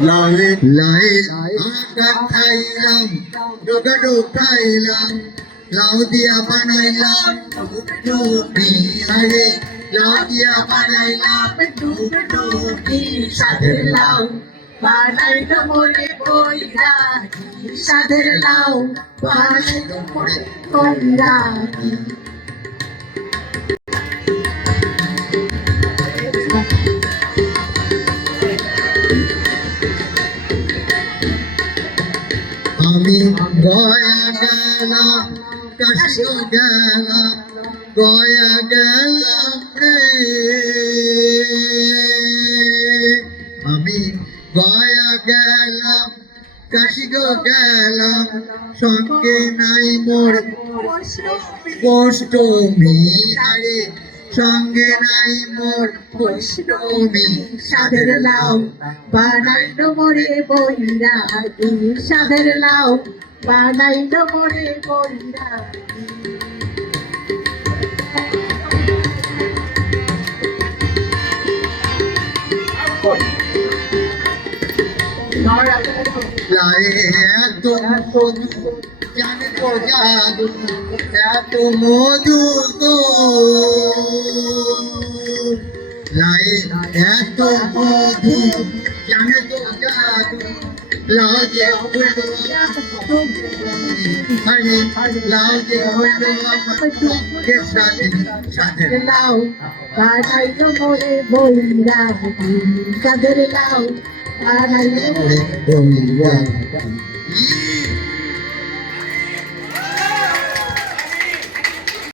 লালে আটা খাইলাম ডোকাটো খাইলাম লাউ দিয়া বানাইলাম টুটি আরে লাউ দিয়া বানাইলাম টুটি সাদের লাউ বানাইলো মোরে কইরা সাদের লাউ বানাইলো মোরে কইরা আমি গয়া গেলাম কাশি গেলাম গয়া গেলাম রে আমি গয়া গেলাম কাশি গেলাম সঙ্গে নাই মোর অষ্টমী আরে সঙ্গে নাই মোর অষ্টমী সাদের লাউ বানাইলো মোরে বৈরাগী সাদের লাউ বানাইলো মোরে বৈরাগী এত মধু জানে তো জাদু এত মধু গো লাই এত মধু জানে তো জাদু লাজে হইলো আরে লাজে হইলো আমাকে সাদের লাউ বানাইলো মোরে বৈরাগী সাদের লাউ বানাইলো মোরে বৈরাগী